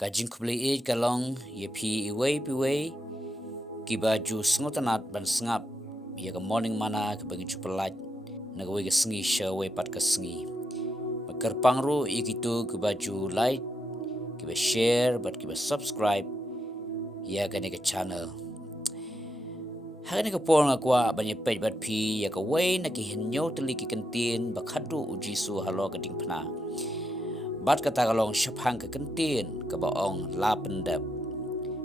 Kajing kubli kalong ye pi iwe ki baju sengotanat ban sengap ye ka morning mana ka bagi chupelat nagawe ka sengi shawe pat ka sengi makarpang ru ikitu ka baju like ki ba share bat ki ba subscribe ya ka ne ka channel Hari ka por nga kwa banye page bat pi ya ka way na ki hinyo tali ki kantin ba khadu ujisu halo ka ding pna bat ka tagalong shaphang ka kantin ka ba ong la pendap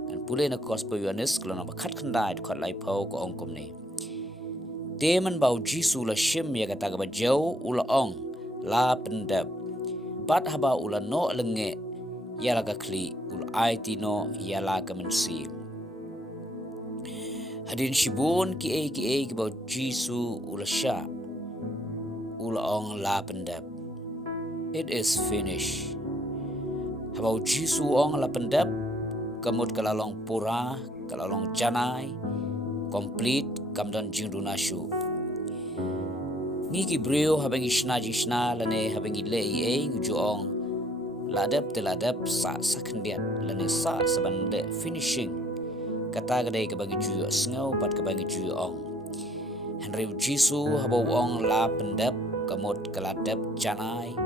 kan pule na gospel Yohanes kalau na ba khat khandai khat lai phau ko ong kom ni teman ba ujisu la shim ya ka taga ba jau ula ong la pendap bat haba ula no lenge ya la ka kli ul IT no ya la ka mensi Hadin shibun ki ba Jisu ula sha ula ong la pendap It is finished. Habau Jisu ong la pendap kamut kalalong pura kalalong janai complete kamdan jingdunashu Ngi ki brio habangi shna lane habangi lei nguju ong ladap teladap sa sakandiat lane sa sabande finishing kata gadai ke bagi juyo sengau pat ke bagi juyo ong Henry Jisu habau ong la pendap kamut kaladap janai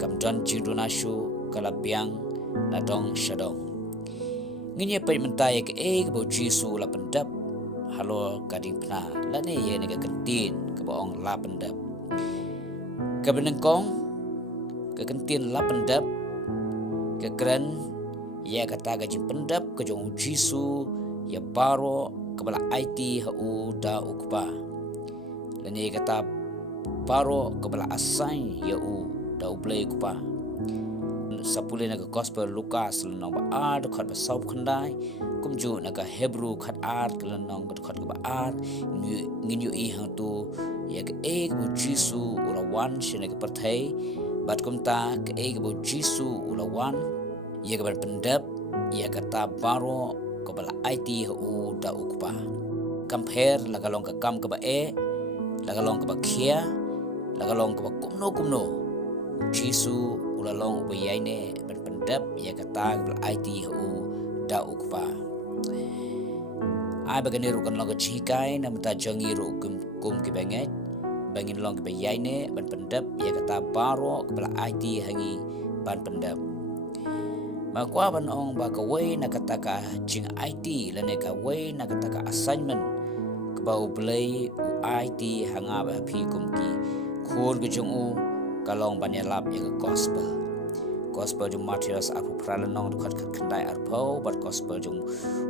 kamdan jingdunashu kalapiang nadong shadong Nginya pai mentai ke ke bau Jisu la pendap halo kading pna lane ye ne ka kantin ke baong la pendap ke benengkong ke kantin la pendap ke kran ya kata gajin pendap ke jong Jisu ya baro ke bala IT hu da ukpa lane kata baro ke bala assign ya u da ublai ukpa sapule naga gospel Lukas lanong ba art khat ba sop khandai kumju naga Hebrew khat art lanong ba khat ba art nginyu I hang tu ya ke bu Jisu ula wan shine ke perthai bat kumta ke bu Jisu ula wan ya ke pendap ya kata baro ko bala IT hu da ukpa compare lagalong ka kam ka ba lagalong ka ba khia lagalong ka ba kumno Jisu ulalong ubayaine ban pendap ya kata bal IT hu da ukpa ai bagani rukan long chikai na mata jangi ru kum ki banget bangin long ki bayaine ban pendap ya kata baro bal IT hangi ban pendap makwa ban ong ba ka way na kata ka jing IT lane ka way na kata ka assignment ka ba ublay IT hanga ba phi kum ki khur bi jung u kalong banyalap ya gospel jung Matius apu pralanong khat khandai arpau but gospel jung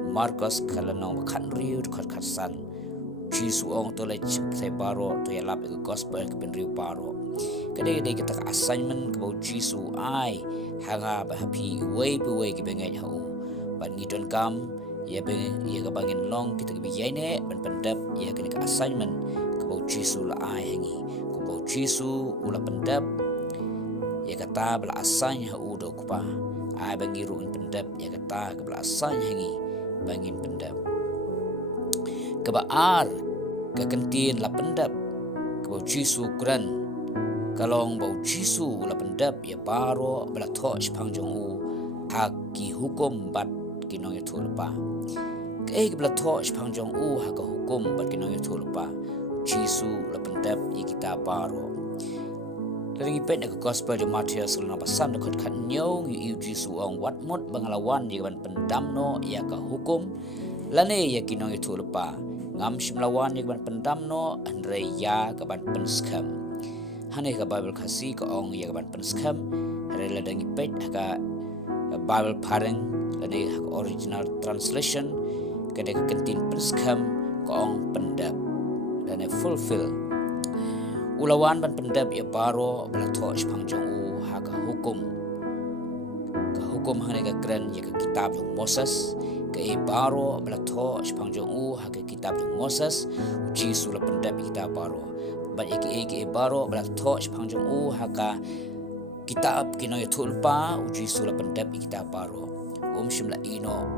Markus kalanong khat riu khat san Jisu ong to le se baro to ya lap ya gospel ke ben riu baro kade kita ka assignment ke bau Jisu ai hanga ba happy way ke bengai hau ban ngidon kam ya ka bangin long kita ke biyaine ban pendap ya ka assignment ke bau Jisu la ai hangi Jisu ula pendap ya kata bela asanya hu do kupa ai bangi ruin pendap ya kata ke bela asanya hangi bangin pendap ke baar ke kentin la pendap ke bau Jisu kuran kalong bau Jisu ula pendap ya baro bela toch pangjong u haki hukum bat kinong ya tulpa ke bela toch pangjong u haka hukum bat kinong ya tulpa Jisu la pendap I kita baro Dari ipet ke gospel de Matius lana pasan dekat kat nyong yu Jisu ong wat mot bangalawan di ban pendam no ya ka hukum lane ya kinong itu lepa ngam simlawan ya ban pendam no andre ya ka ban penskam hane ka Bible kasi ka ong ya ka ban penskam rela dang ipet ka Bible pareng lane ka original translation ka de kentin penskam ka ong pendap dan fulfill ulawan ban pendap ya baro bala toch pangjong u haka hukum hane ka kran ya ka kitab jong Moses ka baro bala toch pangjong u haka kitab jong Moses Jisu la pendap kita baro ban ke baro bala toch pangjong u haka kitab kino ya tulpa Jisu la pendap kita baro shimla ino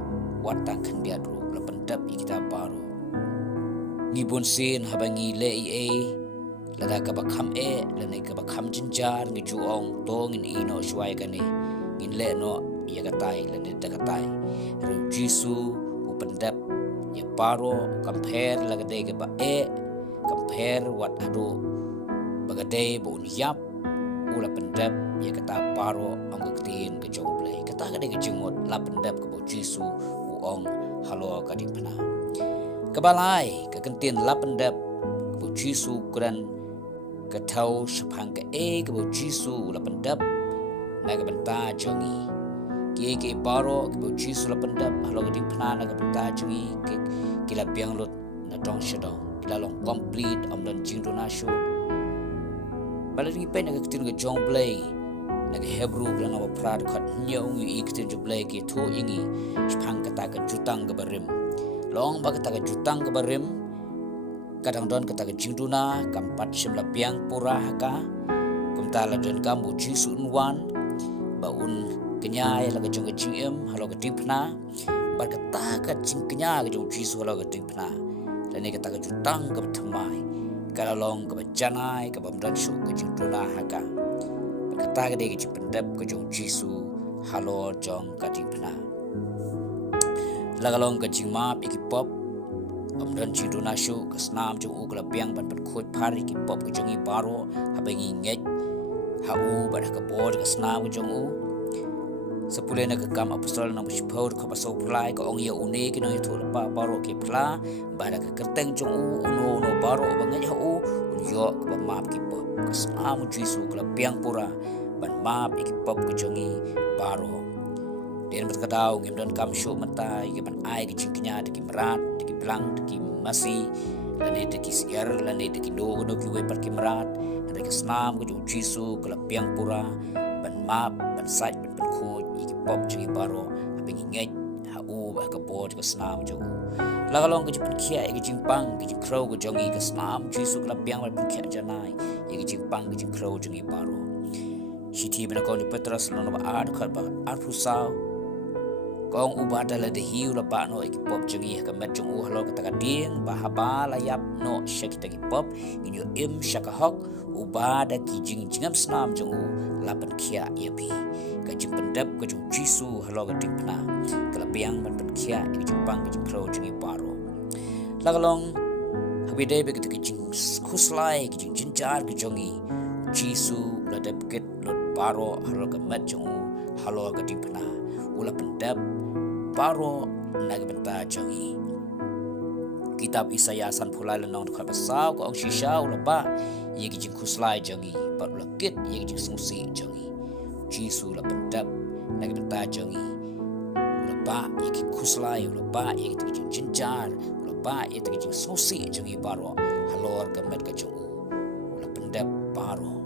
watang kandiadru la pendap kita baro ngibun sin habangi le lada ka bakham lane ka bakham jinjar ngi juong tong in ino shwai gane ngin le no ya katai la de katai ru jisu u pendap ya paro compare la gede ke ba compare wat adu bagade bu yap ula pendap ya kata paro ong ketin ke jong play kata gede ke jengot la pendap ke bu jisu u ong halo kading pana kebalai ke kentin la pendap ke bu jisu kuran ke tau sepang ke ke bu jisu la pendap na ke benta jongi ke paro ke bu jisu la pendap halo kading pana na ke benta jongi ke kila biang lot na dong shadong kila long complete om don jing donasyo balading pen na ke ketin ke jong play na ke hebru kila na prad khat nyong yu ketin jong play ke thu ingi sepang kata ke jutang ke barim long ba kata ke jutang ke barim kadang don kata ke jingduna kampat semla biang pura haka kumta la don kambu jisu unwan baun kenyai la ke jong ke jingem halo ke dipna bar kata ke jing kenya ke jong jisu halo ke dipna dan ni kata ke jutang ke thamai kalau long ke janai ke bamdan su ke jingduna haka kata ke de ke pendap ke jong jisu halo jong ke dipna la kalong ke jingmap ikipop dan ci donasyo ke senam jong u kelabiang ban khoj pari ki pop ke jongi baro habengi ngej hau pada ke bod ke senam jong u sepule na ke kam apostol na bishpor ke paso pulai ke ong ya une ke no itu lepa baro ke pla pada ke kerteng jong u no baro bangej hau yo ke map ki pop ke senam jisu kelabiang pura ban map ki pop ke jongi baro dan berkadau ngem dan kam show mata ke ban ai ke jingknya de ki merat bilang deki masih lane deki siar lane deki do ki we par kimrat deki snam ko jisu ke lapiang pura ban map ban site ban khoj iki pop jingi baro habing ngej hau ba ka bod ke snam jo la kalong ke jipun khia ke jingpang ke jingkro ke jongi ke snam jisu ke lapiang ban khia janai iki jingpang ke jingkro jingi baro shiti ban ko ni petras lono ba ad khat ba arfusau kong ubada la de hiu la pa no ikipop jongi ka met jong u halo kata kading bahaba la yap no shakita kipop inyo im shakahok ubada ki jing jingam snam jong u la pan khia yepi ka jing pendap ka jong jisu halo ka ding pna kala biang ban pan khia ki jing pang ki jing kro jongi paro la kalong habi de be ki jing khuslai ki jing jinjar ki jongi jisu la de ket lot paro halo ka met jong u halo ka ding pna ula pendap paro naga benta jongi kitab Isaya san pulai lenong dekat pasau ko ong shisha ula ba ye ki jing khuslai jongi par ula kit ye ki jing sungsi jongi jisu la pendap naga benta jongi ula ba ye ki khuslai ula ba ye ki jing jinjar ula ba ye ki jing sungsi jongi paro halor gamet ka jongu ula pendap paro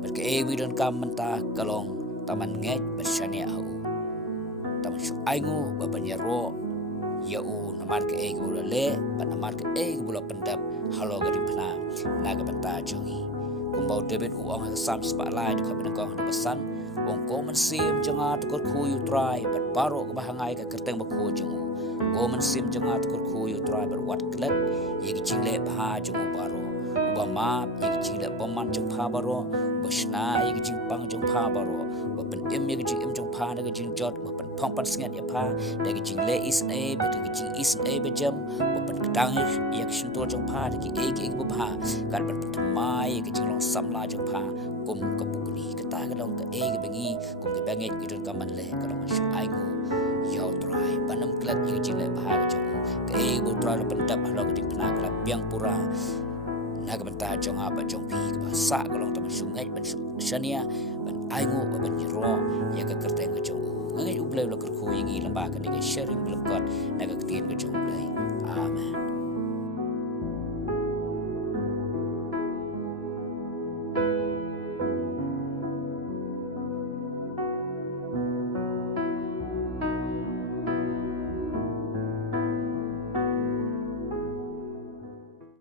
berke ewi don kam menta kalong taman ngej bersania au taman su aingu babanya ro ya u namar ke e gula le ban namar ke e gula pendap halo gadi pana naga benta jongi kumbau David u ong sam spotlight ka benengkong de pesan wong ko men sim janga tukor kuyu try bat baro ke bahangai ka kerteng bako jongu ko men sim janga tukor kuyu try bat wat klet ye ki jingle bha jongu baro ba ma ye ki jingle bomman jong pha baro bashna ye ki jing pang jong pha baro ba pen em ye ki jing em jong pha na ki jing jot ba pen phong pan sngat ya pha da ki jing le is a ba ki jing is a ba jam ba pen kedang ye ki shin to jong pha da ki e ki ba pha kan ban pen mai ye ki jing long sam la jong pha kum ka pukni ka ta ka long ka e ki bengi kum ki banget ki don ka man le ka long shu ai go yo try banam klat ye ki jing le pha ka jong ka e bo try la pen tap lo ka ding pna ka biang pura naga benta jong apa jong pi ka sa ka long ta sungai ban shania ban aingo ban ro ya ka kerteng ka jong ngai ublai lo ka khu yingi lamba ka ni sharing belum kot naga ketin ka jong blai amen